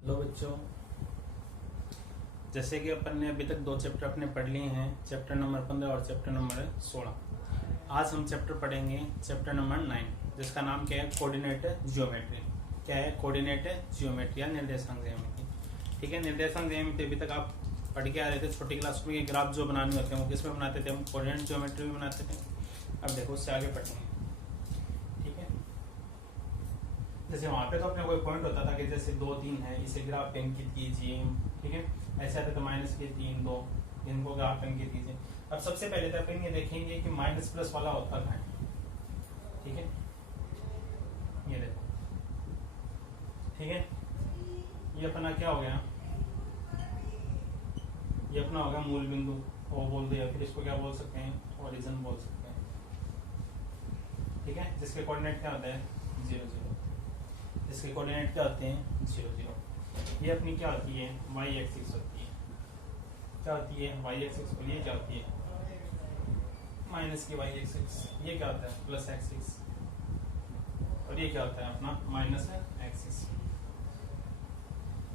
Hello बच्चों, जैसे कि अपन ने अभी तक दो चैप्टर अपने पढ़ लिए हैं, चैप्टर नंबर 15 और चैप्टर नंबर 16। आज हम चैप्टर पढ़ेंगे चैप्टर नंबर 9, जिसका नाम क्या है, कोऑर्डिनेट ज्योमेट्री। क्या है? कोऑर्डिनेट ज्योमेट्री या निर्देशांक ज्यामिति। ठीक है, निर्देशांक ज्यामिति अभी तक आप पढ़ के आ रहे थे। छोटी क्लास में ग्राफ जो बनाने होते हैं वो किस में बनाते थे? हम कोऑर्डिनेट ज्योमेट्री में बनाते थे। अब देखो उससे आगे पढ़ेंगे। ठीक है, जैसे वहां पे तो अपने कोई पॉइंट होता था कि जैसे 2 3 है, इसे ग्राफ पे अंकित कीजिए। ठीक है, ऐसे आते तो माइनस के 3 2, इनको ग्राफ पे अंकित कीजिए। अब सबसे पहले तो अपन ये देखेंगे कि माइनस प्लस वाला होता है। ठीक है, ये देखो। ठीक है, ये अपना क्या हो गया? ये अपना होगा मूल बिंदु, वो बोल दिया। फिर इसको क्या बोल सकते हैं? ओरिजिन बोल सकते हैं। ठीक है, जिसके कोऑर्डिनेट क्या होता है? 0 0। इसके कोऑर्डिनेट क्या होते हैं? 0 0। ये अपनी क्या होती है? y एक्सिस होती है। क्या होती है? y axis. और ये क्या होती है? माइनस की y एक्सिस। ये क्या होता है? Plus axis. और ये क्या होता है? अपना माइनस एक्सिस।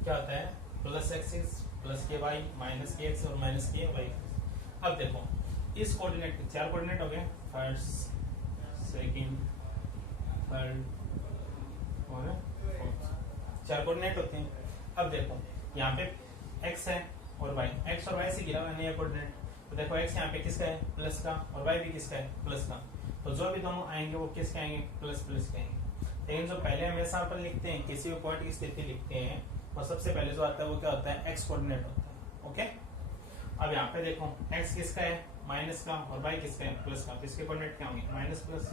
क्या होता है? प्लस एक्सिस, प्लस के y, माइनस के x और माइनस के y। अब देखो, इस कोऑर्डिनेट के 4 कोऑर्डिनेट हो गए, फर्स्ट, सेकंड, थर्ड और 4 कोऑर्डिनेट होते हैं। अब देखो यहाँ पे x है और y, x और y से गिरा हुआ है नया कोऑर्डिनेट। तो देखो x यहाँ पे किसका है? प्लस का। और y भी किसका है? प्लस का। तो जो भी दोनों आएंगे वो किसके आएंगे? प्लस प्लस के आएंगे। लेकिन जो पहले हमेशा अपन लिखते हैं, किसी भी पॉइंट की स्थिति लिखते हैं, और सबसे पहले जो आता है वो क्या होता है? x कोऑर्डिनेट होता है। ओके, अब यहाँ पे देखो x किसका है? माइनस का। और y किसका है? प्लस का। तो इसके कोऑर्डिनेट क्या होंगे? माइनस प्लस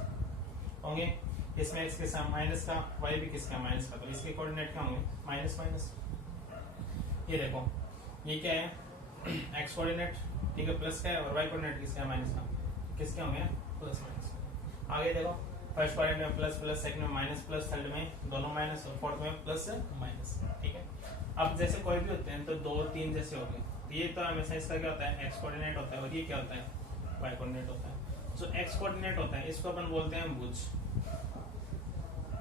होंगे। इसमें x के साथ माइनस का, y भी किसका? माइनस का। तो इसके कोऑर्डिनेट क्या होंगे? Minus minus. ये देखो, ये क्या है? x कोऑर्डिनेट, ठीक है, प्लस का है। और y कोऑर्डिनेट किसका है? माइनस का। किसके होंगे? Plus minus. आगे देखो, फर्स्ट कोऑर्डिनेट में प्लस प्लस, सेकंड में माइनस प्लस, थर्ड में दोनों माइनस और फोर्थ में प्लस माइनस। ठीक है, अब जैसे कोई भी होते हैं तो 2 3 जैसे हो गए। तो ये तो हमेशा इसका क्या होता है? x कोऑर्डिनेट होता है। और ये क्या होता है? y कोऑर्डिनेट होता है। जो x कोऑर्डिनेट होता है इसको अपन बोलते हैं भुज।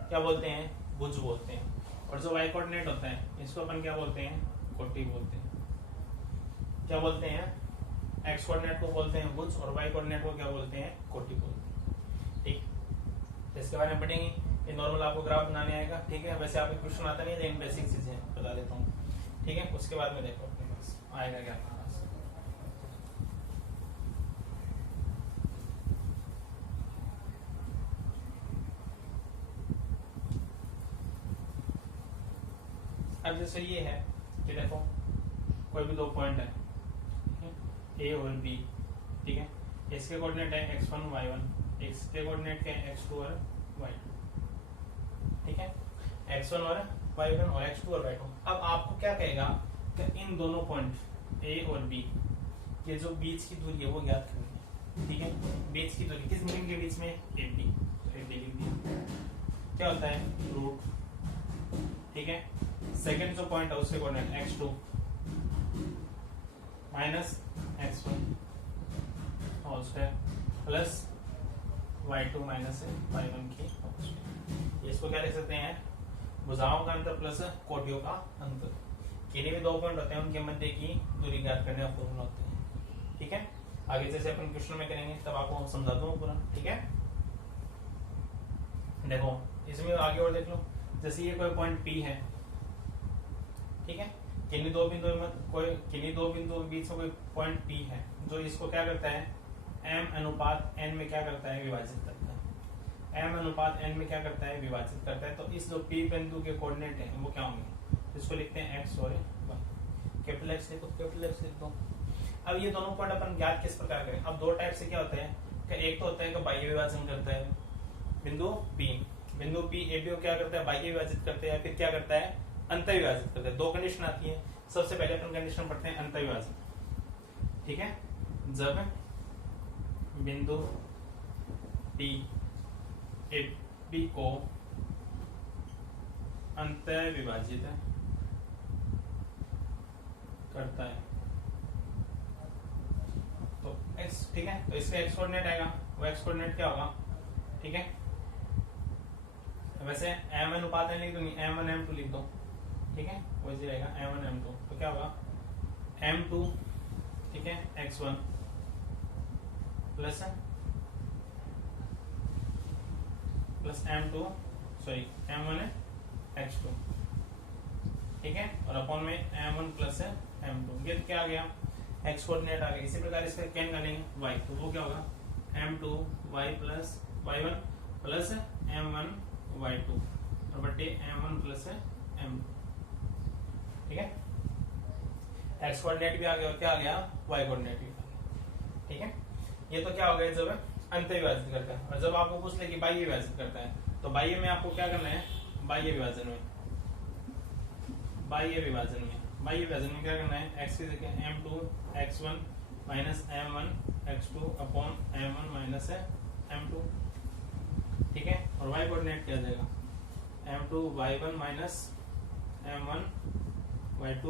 क्या बोलते हैं? भुज बोलते हैं। और जो y कोऑर्डिनेट होता है इसको अपन क्या बोलते हैं? कोटि बोलते हैं। क्या बोलते हैं? x कोऑर्डिनेट को बोलते हैं भुज और y कोऑर्डिनेट को क्या बोलते हैं? कोटि बोलते हैं। ठीक, इसके बारे में पढ़ेंगे। ये नॉर्मल आपको ग्राफ बनाने आएगा। ठीक है, वैसे आपको क्वेश्चन आता नहीं है, लेकिन बेसिक चीजें बता देता हूँ। ठीक है, उसके बाद में देखो अपने पास आएगा क्या अपने पास। अब जैसे ये है कि देखो कोई भी 2 पॉइंट है, ए और बी। ठीक है, इसके कोऑर्डिनेट है x1 y1, इसके कोऑर्डिनेट क्या है? x2 और y2। ठीक है, x1 और y1 और x2 और y2। अब आपको क्या कहेगा कि इन दोनों पॉइंट a और b के जो बीच की दूरी है वो ज्ञात करनी है। ठीक है, बीच की दूरी किस बिंदु के बीच में? AB। तो AB लिख दिया। क्या होता है? रूट। ठीक है, सेकंड जो पॉइंट है उसके coordinate x2 minus x1 whole square plus y2 minus y1 की होल स्क्वायर। इसको क्या लिख सकते हैं? भुजाओं का अंतर प्लस कोटियों का अंतर। किन्हीं भी 2 पॉइंट होते हैं उनके मध्य की दूरी ज्ञात करने का फॉर्मूला होता है। ठीक है, आगे जैसे अपन क्वेश्चन में करेंगे तब आपको समझा दूंगा पूरा। ठीक है, देखो इसमें आगे और देख लो। जैसे ये कोई पॉइंट P है, ठीक है, किन्हीं दो बिंदु के बीच में कोई पॉइंट P है जो इसको क्या करता है? m अनुपात n में क्या करता है? विभाजित करता है। m अनुपात n में क्या करता है? विभाजित करता है। तो इस जो P बिंदु के कोऑर्डिनेट है वो क्या होंगे? इसको लिखते हैं x और y। कैपिटल X लिखो, कैपिटल X लिख दो। अब ये दोनों पॉइंट अपन ज्ञात किस प्रकार करें? अब 2 टाइप से क्या होता है कि एक तो होता है कि बाह्य विभाजन करता है बिंदु P AB को क्या करता है? बाह्य विभाजित करता है, या फिर क्या करता है? अंतर विभाजित करते हैं। 2 कंडीशन आती है। सबसे पहले अपन कंडीशन पढ़ते हैं अंतर विभाजित। ठीक है, जब बिंदु P AB को अंतर विभाजित करता है तो x, ठीक है, तो इसका x कोऑर्डिनेट आएगा। वो x कोऑर्डिनेट क्या होगा? ठीक है, वैसे m अनुपात n लिख दो, m1 m2 लिख दो। ठीक है, वैसे रहेगा m1 m2, तो क्या होगा m2, ठीक है, x1 plus m2 sorry m1 है x2, ठीक है, और अपॉन में m1 प्लस है m2, ये क्या आ गया x कोऑर्डिनेट आ गया। इसी प्रकार इसका कैन करेंगे y, तो वो क्या होगा m2 y plus y1 plus m1 y2 और बट्टे m1 प्लस m2, ठीक है, x कोऑर्डिनेट भी आ गया और क्या आ गया y कोऑर्डिनेट भी आ गया, ठीक है। ये तो क्या हो गया जब अंत विभाजित करता है, और जब आपको पूछ ले कि बाह्य विभाजित करता है, तो बाह्य में आपको क्या करना है, बाह्य विभाजन में क्या करना है, x की जगह m2 x1 minus m1 x2 upon m1 minus m2, ठीक है, और y कोऑर्डिनेट क्या जाएगा m2 y1 minus m1 y2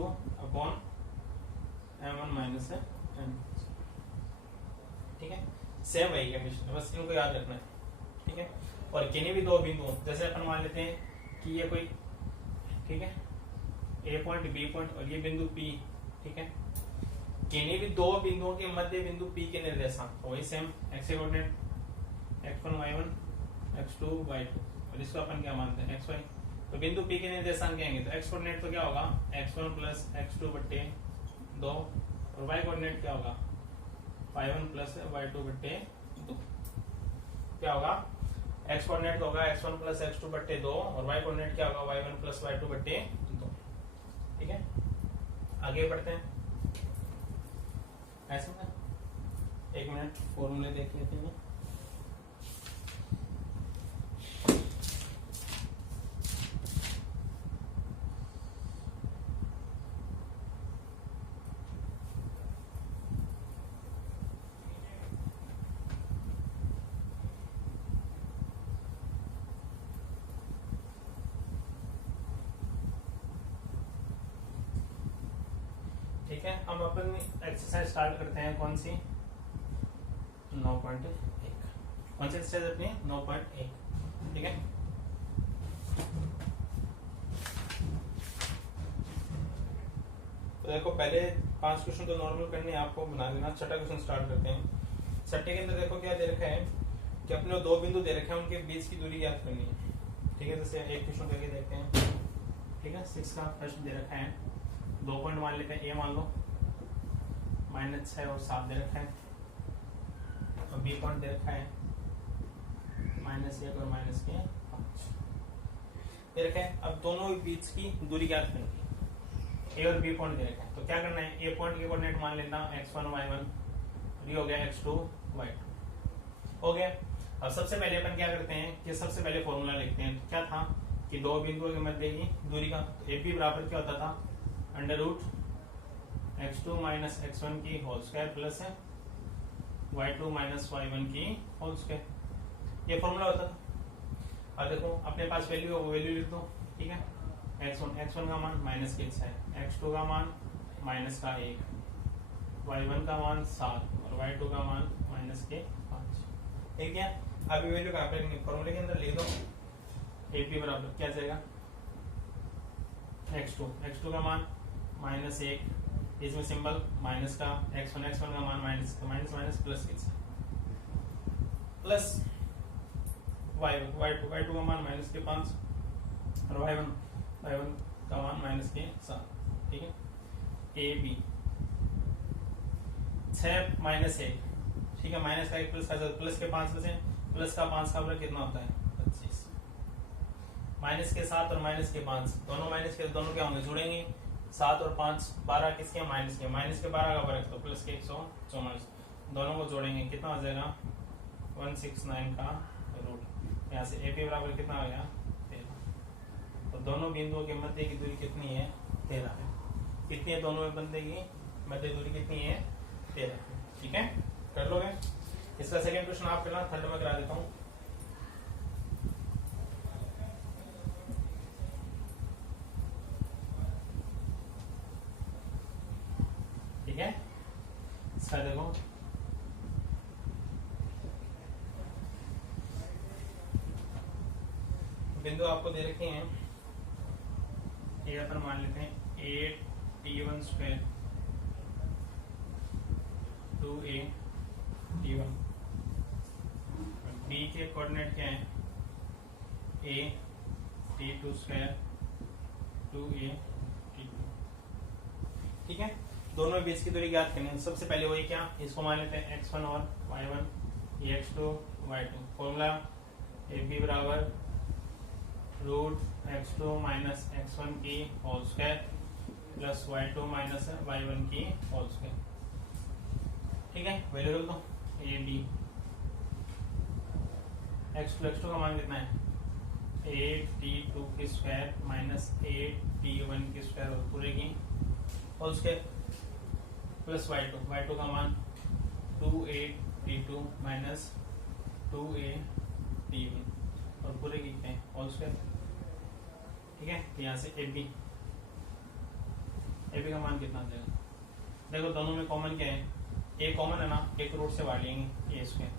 upon m1 minus m2, ठीक है, सेम वही कंडीशन है, बस इनको याद रखना है, ठीक है। और किन्हीं भी दो बिंदु, जैसे अपन मान लेते हैं कि ये कोई, ठीक है, ए पॉइंट बी पॉइंट और ये बिंदु P, ठीक है, किन्हीं भी दो बिंदुओं के मध्य बिंदु P के निर्देशांक, तो वही same x coordinate x1 y1 x2 y2, और इसको अपन क्या मानते हैं xy, तो बिंदु P के निर्देशांक क्या आएंगे, तो x कोऑर्डिनेट तो क्या होगा x1 प्लस x2 बट्टे 2, और y कोऑर्डिनेट क्या होगा y1 प्लस y2 बट्टे 2, क्या होगा x कोऑर्डिनेट तो होगा x1 प्लस x2 बट्टे 2 और y कोऑर्डिनेट क्या होगा y1 प्लस y2 बट्टे 2, ठीक है। आगे बढ़ते हैं, ऐसे ना 1 मिनट फॉर्मूले देख लेते हैं। ठीक है, हम अपन एक्सरसाइज स्टार्ट करते हैं, कौन सी 9.1, कौन सी एक्सरसाइज अपनी 9.1, ठीक है। तो देखो पहले 5 क्वेश्चन तो नॉर्मल करने आपको बना देना, छठा क्वेश्चन स्टार्ट करते हैं। छठे के अंदर देखो क्या दे रखा है कि अपने दो बिंदु दे रखे हैं, उनके बीच की दूरी ज्ञात करनी है, ठीक है। जैसे एक क्वेश्चन करके देखते हैं, ठीक है, 6 का प्रश्न दे रखा है, 2 पॉइंट मान लेते हैं, ए मान लो -6 और 7 दे रखा है, और बी पॉइंट दे रखा है -1 और -5 दे रखा है। अब दोनों के बीच की दूरी ज्ञात करनी है, ए और बी पॉइंट दे रखा है, तो क्या करना है, ए पॉइंट के कोऑर्डिनेट मान लेता हूं x1 y1, ये हो गया x2 y2, हो गया। अब सबसे पहले अपन क्या करते हैं कि सबसे पहले फॉर्मूला लिखते हैं, तो क्या था कि दो बिंदुओं के मध्य की दूरी का, तो ए बी बराबर क्या होता था √x2 माइनस x1 की होल स्क्वायर प्लस है y2 माइनस y1 की होल स्क्वायर, ये फॉर्मूला होता था। अब देखो अपने पास वैल्यू है, वो वैल्यू लिख दो, ठीक है। x1 का मान -6 है, x2 का मान -1, y1 का मान 7 और y2 का मान -5, ठीक है। अभी वैल्यू कहाँ पे फॉर्मूले के अंदर लिख दो, ए पी बराबर क्या जाएगा x2 का मान -1, इसमें सिंबल माइनस का, x1 का मान माइनस प्लस प्लस y2 का मान -5 और y1 का मान -7, ठीक है। ए बी 6 -1, ठीक है, माइनस का 1 प्लस के 5 बचे, प्लस का 5 का बराबर कितना होता है 25, माइनस के 7 और माइनस के 5 दोनों माइनस के दोनों क्या होंगे जुड़ेंगे, 7 और 5 12 किसके माइनस के 12 का वर्ग, तो प्लस के 144 दोनों को जोड़ेंगे कितना हो जाएगा 169 का रूट, यहाँ से ए पी बराबर कितना आ गया 13, तो दोनों बिंदुओं के मध्य की दूरी कितनी है 13 है। कितनी है दोनों बिंदु की मध्य दूरी कितनी है 13, ठीक है, कर लोगे। इसका सेकंड क्वेश्चन आप करना, थर्ड में करा देता हूँ। ठीक है, इसका देखो बिंदु आपको दे रखे हैं ये अपन मान लेते हैं 8t1 square 2a t1। b के कोऑर्डिनेट क्या है, a t2 square 2a t2। ठीक है, दोनों में बीच की दूरी ज्ञात करनी है। सबसे पहले वही क्या, इसको मान लेते हैं x1 और y1, ये x2 y2। फॉर्मूला ab बराबर √x2 माइनस x1 की whole square plus y2 minus y1 की होल स्क्वायर। ठीक है, वैल्यू रख दो ab। x2 का मान कितना है, 8t2 की स्क्वायर माइनस 8t1 की स्क्वायर और पूरे की होल स्क्वायर प्लस y2 का मान 2a t2 minus 2a t1 और पूरे की कितने होल स्क्वायर। ठीक है, यहाँ से ab का मान कितना आ जाएगा, देखो दोनों में कॉमन क्या है, a कॉमन है ना, एक रूट से बाहर लेंगे a स्क्वायर।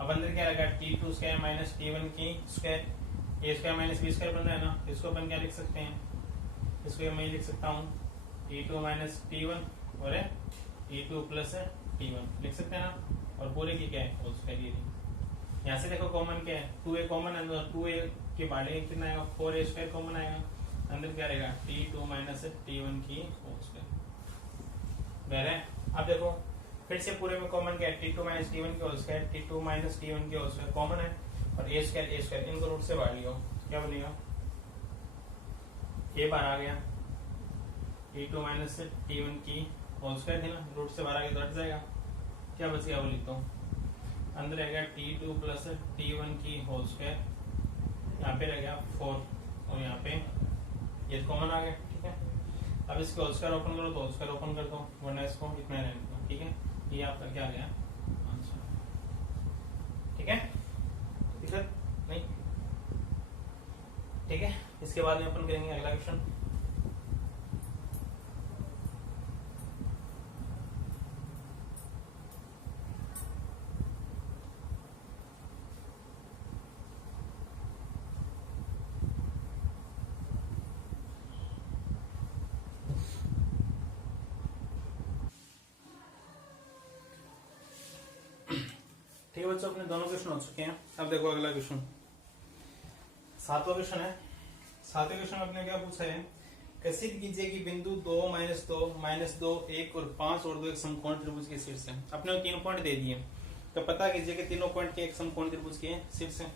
अब अंदर क्या लगा, t2 स्क्वायर माइनस t1 की square, a square minus b square बन रहा है ना, इसको अपन क्या लिख सकते हैं, इसको मैं लिख सकता हूँ t2 माइनस t1 और t2 प्लस t1 लिख सकते हैं ना, और पूरे की क्या है होल स्क्वायर। ये यहाँ से देखो कॉमन क्या है, 2a कॉमन है, 2a के बाहर कितना आएगा, 4a स्क्वायर कॉमन आएगा, अंदर क्या रहेगा t2 माइनस t1 की होल स्क्वायर। बराबर। अब देखो फिर से पूरे में कॉमन क्या है, t2 माइनस t1 की whole square, t2 minus t1 की होल स्क्वायर कॉमन है, और a स्क्वायर इनको रूट से बाहर लियो, क्या बनेगा, a बाहर आ गया, t2 माइनस t1 की होल स्क्वायर थी ना, रूट से बाहर आ गया तो हट जाएगा, क्या बच गया वो लिखता हूँ, अंदर रहेगा t2 प्लस t1 की होल स्क्वायर, यहाँ पे रह गया 4 और यहाँ पे ये कॉमन आ गया। ठीक है, अब इसके होल स्क्वायर ओपन करो तो होल स्क्वायर ओपन कर दो, वरना इसको इतना रहने दो। ठीक है, ये आपका क्या आ गया आंसर। ठीक है, दिक्कत नहीं। ठीक है, इसके बाद में अपन करेंगे अगला क्वेश्चन। ठीक है बच्चों, अपने दोनों क्वेश्चन हो चुके हैं। अब देखो अगला क्वेश्चन, सातवां क्वेश्चन है। सातवें क्वेश्चन में अपने क्या पूछा है, कसित कीजिए कि बिंदु 2 -2 -2 1 और 5 और 2 एक समकोण त्रिभुज के शीर्ष है। अपने को 3 पॉइंट दे दिए, तो पता कीजिए कि तीनों पॉइंट के एक समकोण त्रिभुज के शीर्ष है।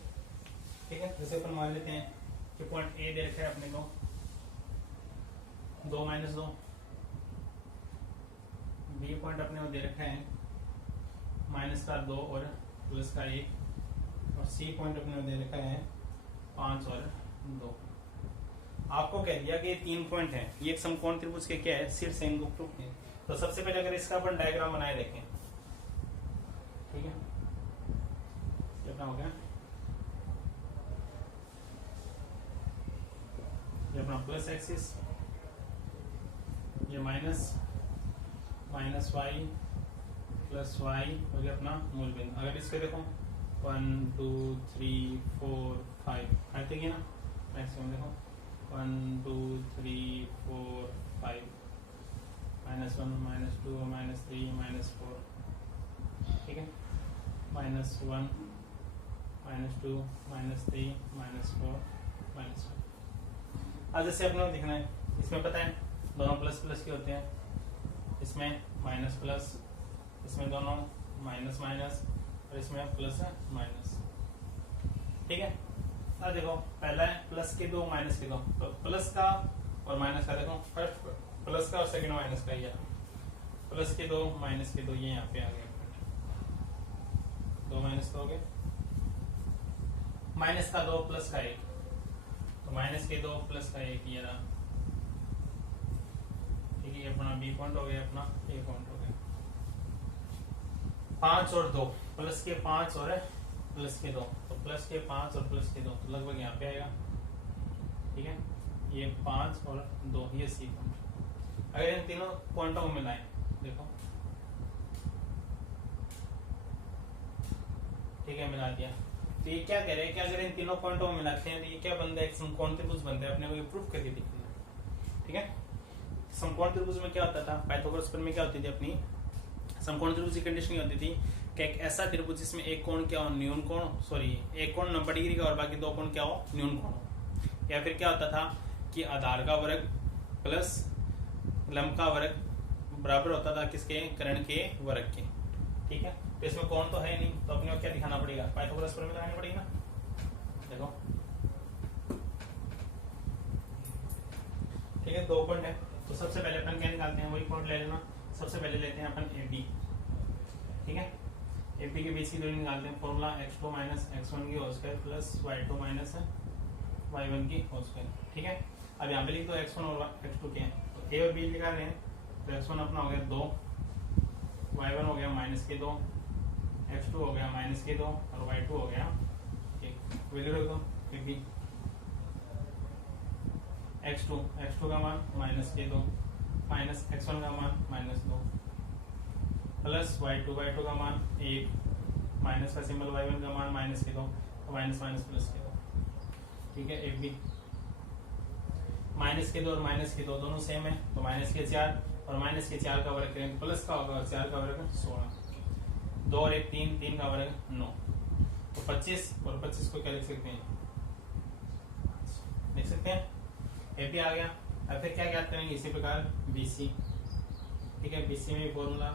ठीक है, जैसे अपन मान लेते हैं कि पॉइंट ए दे रखा है अपने को 2 -2, बी पॉइंट अपने को दे रखा है -2 और +1, और सी पॉइंट अपने को दे रखा है 5 और 2। आपको कह दिया कि ये 3 पॉइंट है, ये एक समकोण त्रिभुज के क्या है, शीर्ष है, इनको प्रूफ है। तो सबसे पहले अगर इसका अपन डायग्राम बनाए देखें, ठीक है, कितना हो गया, ये अपना प्लस एक्सिस, ये माइनस वाई प्लस वाई हो गया अपना मूल बिंदु। अगर इसके देखो 1 2 3 4 5 आते हैं ना, मैक्सिमम देखो 1 2 3 4 5 -1 -2 -3 -4। ठीक है, -1 -2 -3 -4 -1। अब जैसे अपने को दिखना है, इसमें पता है दोनों प्लस प्लस के होते हैं, इसमें माइनस प्लस, इसमें दोनों माइनस माइनस, और इसमें प्लस माइनस। ठीक है, अब देखो पहला है प्लस के 2 माइनस के 2, तो प्लस का और माइनस का देखो, फर्स्ट प्लस का और सेकंड माइनस का, ये प्लस के 2 माइनस के 2, ये यहाँ पे आ गया 2 माइनस का हो गया, माइनस का 2 प्लस का 1, तो माइनस के 2 प्लस का 1 ये रहा। ठीक है, ये अपना बी पॉइंट हो गया, अपना ए पॉइंट हो गया। 5 और 2, प्लस के 5 और प्लस के 2, तो प्लस के 5 और प्लस के 2 तो लगभग यहाँ पे आएगा। ठीक है, ये 5 और 2, ये सी पॉइंट। अगर इन तीनों पॉइंटों को मिलाएं, देखो ठीक है, मिला दिया, तो ये क्या कह रहे हैं कि अगर इन तीनों पॉइंटों को मिलाते हैं तो ये क्या बनता है, एक समकोण त्रिभुज बनता है। अपने को ये प्रूफ करके दिखना है। ठीक है। समकोण त्रिभुज में क्या होता था, पाइथागोरस में क्या होती थी अपनी समकोण त्रिभुज की कंडीशन क्या होती थी कि एक ऐसा त्रिभुज जिसमें एक कोण क्या हो न्यून कोण, सॉरी एक कोण 90 डिग्री का और बाकी दो कोण क्या हो न्यून कोण हो। या फिर क्या होता था कि आधार का वर्ग प्लस लंब का वर्ग बराबर होता था किसके, कर्ण के वर्ग के। ठीक है, तो इसमें कोण तो है नहीं, तो अपने को क्या दिखाना पड़ेगा, पाइथागोरस प्रमेय लगानी पड़ेगी ना। देखो ठीक है, दो कोण है, तो सबसे पहले अपन क्या निकालते हैं, वही कोण ले लेना। सबसे पहले लेते हैं अपन ए बी। ठीक है, ए बी के बीच की दूरी निकालते हैं। फॉर्मूला x2 माइनस x1 की whole square plus y2 minus y1 की होल स्क्वायर। ठीक है, अब यहाँ पे लिख दो x1 और x2 के हैं, तो a और b निकाल रहे हैं, तो x1 अपना हो गया 2, y1 हो गया माइनस के 2, x2 हो गया माइनस के 2 और y2 हो गया 1। वैल्यू रख दो ए बी। x2 का मान माइनस के 2 माइनस x1 का मान माइनस 2 प्लस y2 का मान 1 माइनस का सिंबल y1 का मान माइनस के 2 तो माइनस माइनस प्लस के 2। ठीक है, ए बी माइनस के 2 और माइनस के 2 दोनों सेम है, तो माइनस के 4 और माइनस के 4 का वर्ग करेंगे प्लस का होगा, और 4 का वर्ग 16, 2 और 1 3, 3 का वर्ग 9, तो 25 और 25 को क्या लिख सकते हैं, लिख सकते हैं ए बी आ गया। अब फिर क्या ज्ञात करेंगे, इसी प्रकार बी सी। ठीक है, बी सी में फॉर्मूला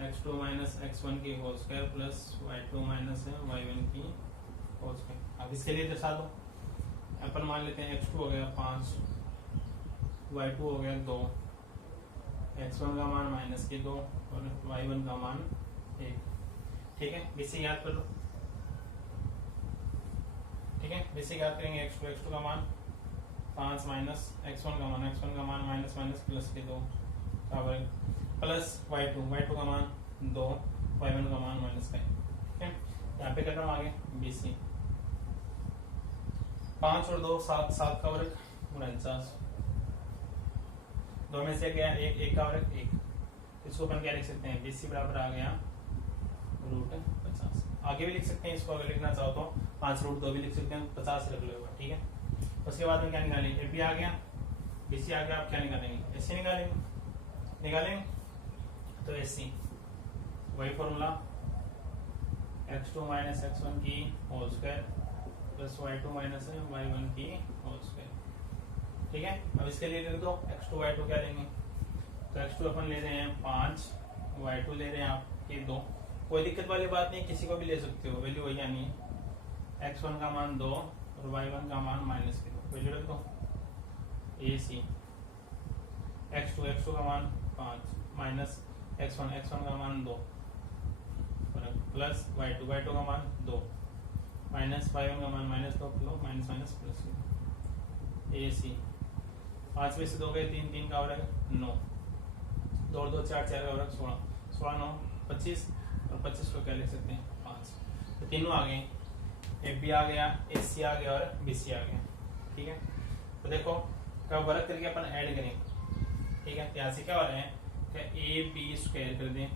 x2 माइनस x1 की whole square plus y2 minus y1 की होल स्क्वायर। अब इसके लिए दर्शा दो, अपन मान लेते हैं x2 हो गया 5, y2 हो गया 2, x1 का मान माइनस के 2 और y1 का मान 1। ठीक है, बी सी याद कर लो। ठीक है, बी सी याद करेंगे, x2 का मान 5 माइनस x1 का मान माइनस माइनस प्लस के 2 का वर्ग प्लस y2 का मान 2, y1 का मान माइनस का 1। ठीक है, यहाँ पे क्या आ गया बी सी, 5 और 2 7, 7 का वर्ग 49, 2 में से गया 1, 1 का वर्ग 1, इसको अपन क्या लिख सकते हैं, बी सी बराबर आ गया √50। आगे भी लिख सकते हैं इसको, अगर लिखना चाहो तो 5√2 भी लिख सकते हैं, 50 रख लो। ठीक है, उसके बाद में क्या निकालेंगे, ए बी आ गया, बी सी आ गया, आप क्या निकालेंगे, ए सी निकालेंगे तो ए सी वही फॉर्मूला x2 माइनस x1 की whole square plus y2 minus y1 की होल स्क्वायर। ठीक है, अब इसके लिए लिख दो x2 y2 क्या लेंगे, तो x2 अपन ले रहे हैं 5, y2 ले रहे हैं आपके 2। कोई दिक्कत वाली बात नहीं, किसी को भी ले सकते हो, वैल्यू वही आनी है। x1 का मान 2 और y1 का मान माइनस के 2, वैल्यू रख दो ए सी। x2 का मान 5 माइनस x1 का मान 2 प्लस y2 का मान 2 माइनस y1 का मान minus 2 minus minus plus A सी। 5 में से 2 गए 3, 3 का वर्ग 9, 2 और 2 4, 4 का वर्ग 16, 16 9 25 और 25 को क्या लिख सकते हैं 5। तो तीनों आ गए, ए बी आ गया, ए सी आ गया और बी सी आ गया। ठीक है, तो देखो कब वर्ग करके अपन ऐड करें। ठीक है, यहाँ से क्या हो रहा है क्या, ए बी स्क्वायर कर दें।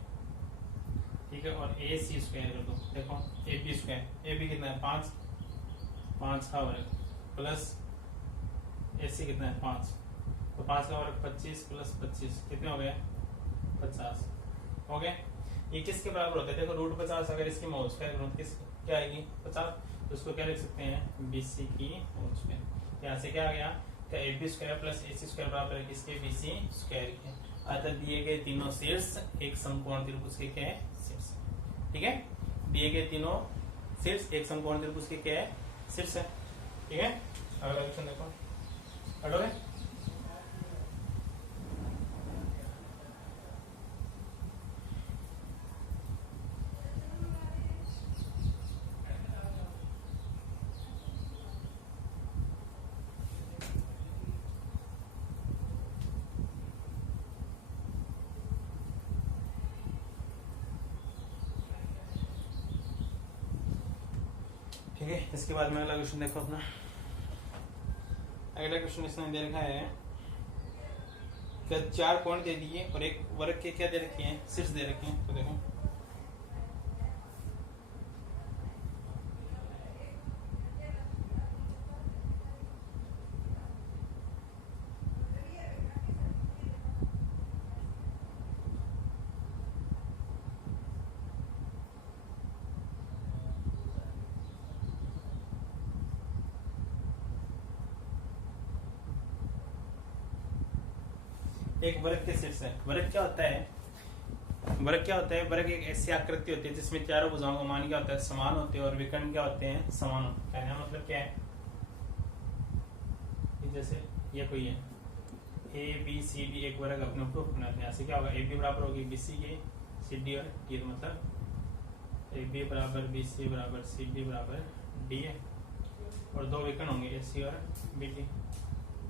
ठीक है, और ए सी स्क्वायर कर दो। देखो A B square, A B कितना है 5, 5 का वर्ग प्लस ए सी कितना है 5, तो 5 का वर्ग 25 प्लस 25 कितने हो गए 50 हो गए। ये किसके बराबर होता है, देखो √50 अगर इसकी होल स्क्वायर करूँ किस क्या आएगी 50, तो उसको क्या लिख सकते हैं बी सी की होल स्क्वायर। यहाँ से क्या आ गया क्या, A B square plus A C square बराबर है किसके, बी सी स्क्वायर के। अतः दिए गए तीनों शीर्ष एक समकोण त्रिभुज के क्या है शीर्ष। ठीक है, दिए गए तीनों शीर्ष एक समकोण त्रिभुज के क्या है शीर्ष है। ठीक है, अगला क्वेश्चन देखो, हटोगे ठीक है। इसके बाद में अगला क्वेश्चन देखो अपना, अगला क्वेश्चन इसने दे रखा है क्या, 4 कोण दे दिए और एक वर्ग के क्या दे रखे हैं शीर्ष दे रखे हैं। तो देखो एक वर्ग के सेट से। वर्ग क्या होता है? वर्ग क्या होता है? वर्ग एक ऐसी आकृति होती है जिसमें चारों भुजाओं का मान क्या होता है? समान होते हैं और विकर्ण क्या होते हैं? समान होते हैं। मतलब क्या है? जैसे ये कोई है ए बी सी डी, एक वर्ग अपने ऊपर बनाते हैं। यहाँ से क्या होगा? ए बी बराबर होगी बी सी के, सी डी और डी, मतलब ए बी बराबर बी सी बराबर सी डी बराबर डी है। और दो विकर्ण होंगे ए सी और बी डी,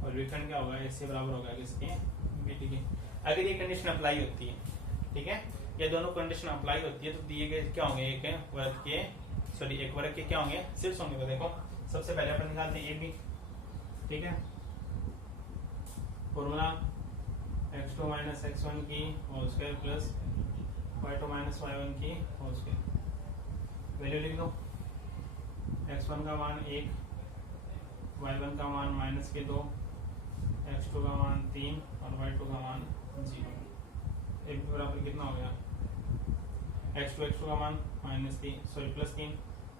और विकर्ण क्या होगा? ए सी बराबर होगा किसके? बी डी के। अगर ये कंडीशन अप्लाई होती है, ठीक है, ये दोनों कंडीशन अप्लाई होती है तो दिए गए क्या होंगे? एक वर्ग के, सॉरी एक वर्ग के क्या होंगे? शीर्ष होंगे। तो देखो सबसे पहले अपन निकालते हैं ए बी, ठीक है। फॉर्मूला x2 माइनस x1 की whole square plus y2 minus y1 की होल स्क्वायर। वैल्यू लिख दो। x1 का मान 1, y1 का मान माइनस के 2, x2 का मान 3 और y2 का मान 0। ए बी बराबर कितना हो गया? x2 का मान minus 3, sorry plus 3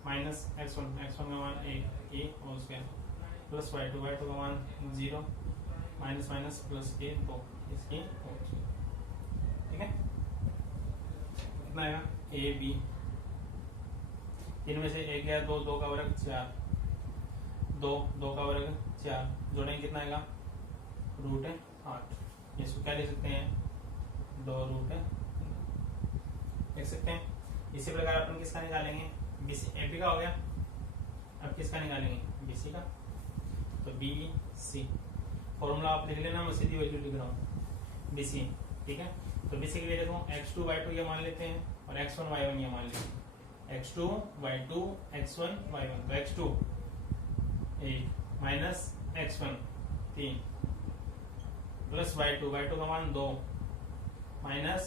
minus x1 का मान 1 की होल स्क्वायर प्लस y2 का मान 0 माइनस माइनस प्लस के 2 इसकी, ठीक है। कितना आएगा? ए बी, इनमें से एक गया 2, 2 का वर्ग 4, 2 का वर्ग 4 जोड़ेंगे कितना आएगा? रूट है 8। इसको क्या लिख सकते हैं? 2 रूट है लिख सकते हैं। इसी प्रकार अपन किसका निकालेंगे? बीसी। ए बी का हो गया, अब किसका निकालेंगे? बीसी का। तो बी सी फॉर्मूला आप लिख लेना, मैं सीधी वैल्यू लिख रहा हूँ बीसी, ठीक है। तो बीसी के लिए देखो x2 y2 ये मान लेते हैं और x1 y1 ये मान लेते हैं। x2 y2 x1 y1, तो x2 1 minus x1 3 plus y2 का मान 2 माइनस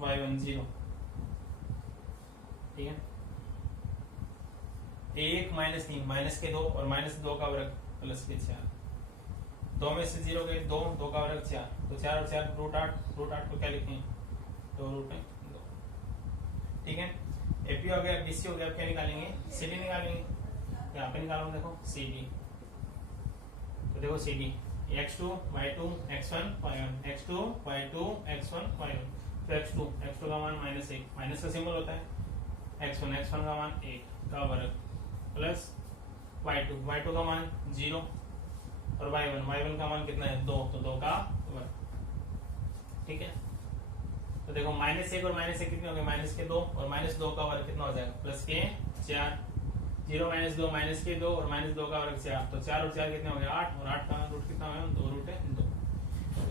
y1 0, ठीक है। 1 माइनस 3 माइनस के 2 और माइनस 2 का वर्ग प्लस के 4, 2 में से 0 गए 2, 2 का वर्ग 4, तो 4 और 4 रूट 8 को क्या लिखें? 2 रूट 2, ठीक है। एपी हो गया, बीसी हो गया, अब क्या निकालेंगे? सीडी निकालेंगे। यहाँ पे निकालो, देखो सीडी, तो देखो CD x2 y2 x1 y1, x2 y2 x1 y1, तो x2 का मान -1, माइनस का सिंबल होता है, x1 का मान 1 का वर्ग प्लस y2 का मान 0 और y1 का मान कितना है? 2, तो 2 का वर्ग, ठीक है। तो देखो -1 और -1 कितने हो गए? माइनस के 2 और -2 का वर्ग कितना हो जाएगा? प्लस के 4, 0 - 2 माइनस के 2 और -2 का वर्ग 4, तो 4 और 4 कितने हो गए? 8, और 8 का रूट कितना हो गया? 2 रूट है 2।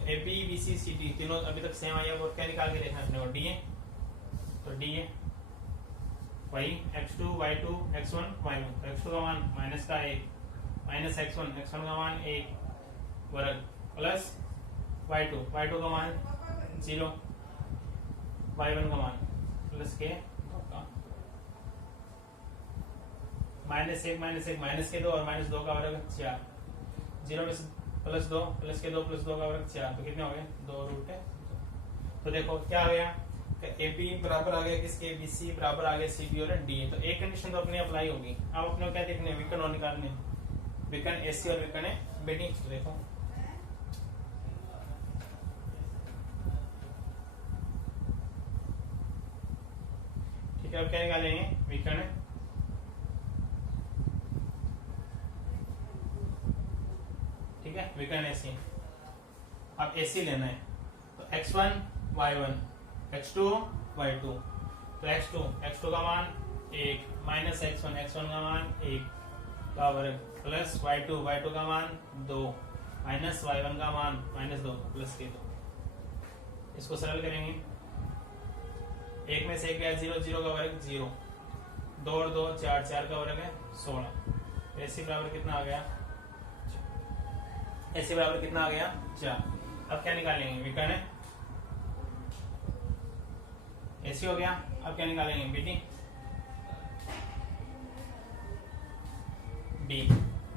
A B B C C D तीनों अभी तक सेम आया, और क्या निकाल के देखना अपने को? डी है, तो डी है वही x2 y2 x1 y1, तो x2 का मान माइनस का 1 माइनस x1 का मान 1 वर्ग प्लस y2 का मान 0 y1 का मान प्लस के 2 का -1 माइनस के 2 और -2 का वर्ग 4, 0 में से +2 प्लस के 2 प्लस 2 का वर्ग 4, तो कितने हो गए? 2 रूट है। तो देखो क्या आ गया? ए बी बराबर आ गया किसके? बी सी बराबर आ गया सी बी और डी। तो एक कंडीशन तो अपने अप्लाई होगी। अब अपने क्या देखने? विकर्ण और निकालने, विकर्ण ए सी और विकर्ण बी डी। तो देखो ठीक है, अब क्या निकालेंगे? विकर्ण, ठीक है, विकर्ण ए सी। अब ए सी लेना है, तो x1 y1 x2 y2, तो x2 का मान 1 माइनस x1 का मान 1 का वर्ग प्लस y2 का मान 2 माइनस y1 का मान -2 प्लस के 2। इसको सरल करेंगे, 1 में से 1 गया 0, 0 का वर्ग 0, 2 और 2 4, 4 का वर्ग है 16। ऐसी बराबर कितना आ गया? ऐसे बराबर कितना आ गया? 4। अब क्या निकालेंगे? विकर्ण ऐसी हो गया। अब क्या निकालेंगे? बीटी, डी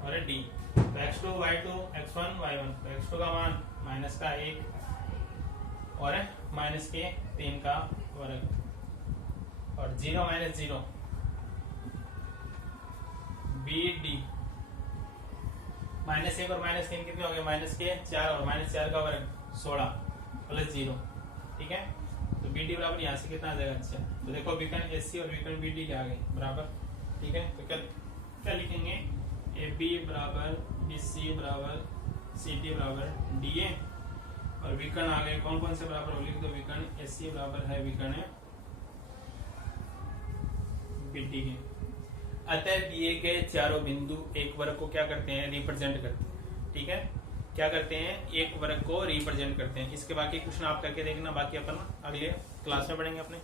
और डी, तो x2 y2 x1 y1, तो x2 का मान माइनस का 1 और माइनस के 3 का वर्ग और 0 - 0 बी डी, -1 और -3 कितने हो गए? -4 और -4 का वर्ग 16 प्लस 0, ठीक है। तो बी डी बराबर यहाँ से कितना आ जाएगा, अच्छा तो देखो विकर्ण एस सी और विकर्ण बी डी आ गए बराबर, ठीक है। तो क्या लिखेंगे, ए बी बराबर बी सी बराबर सी डी बराबर डी ए, और विकर्ण आ गए कौन कौन से बराबर हो, लिख दो विकर्ण एस सी बराबर है विकर्ण बी डी के। अतः दिए गए चारों बिंदु एक वर्ग को क्या करते हैं, रिप्रेजेंट करते हैं, ठीक है। क्या करते हैं, एक वर्ग को रिप्रेजेंट करते हैं। इसके बाकी क्वेश्चन आप करके देखना, बाकी अपन अगले क्लास में पढ़ेंगे अपने।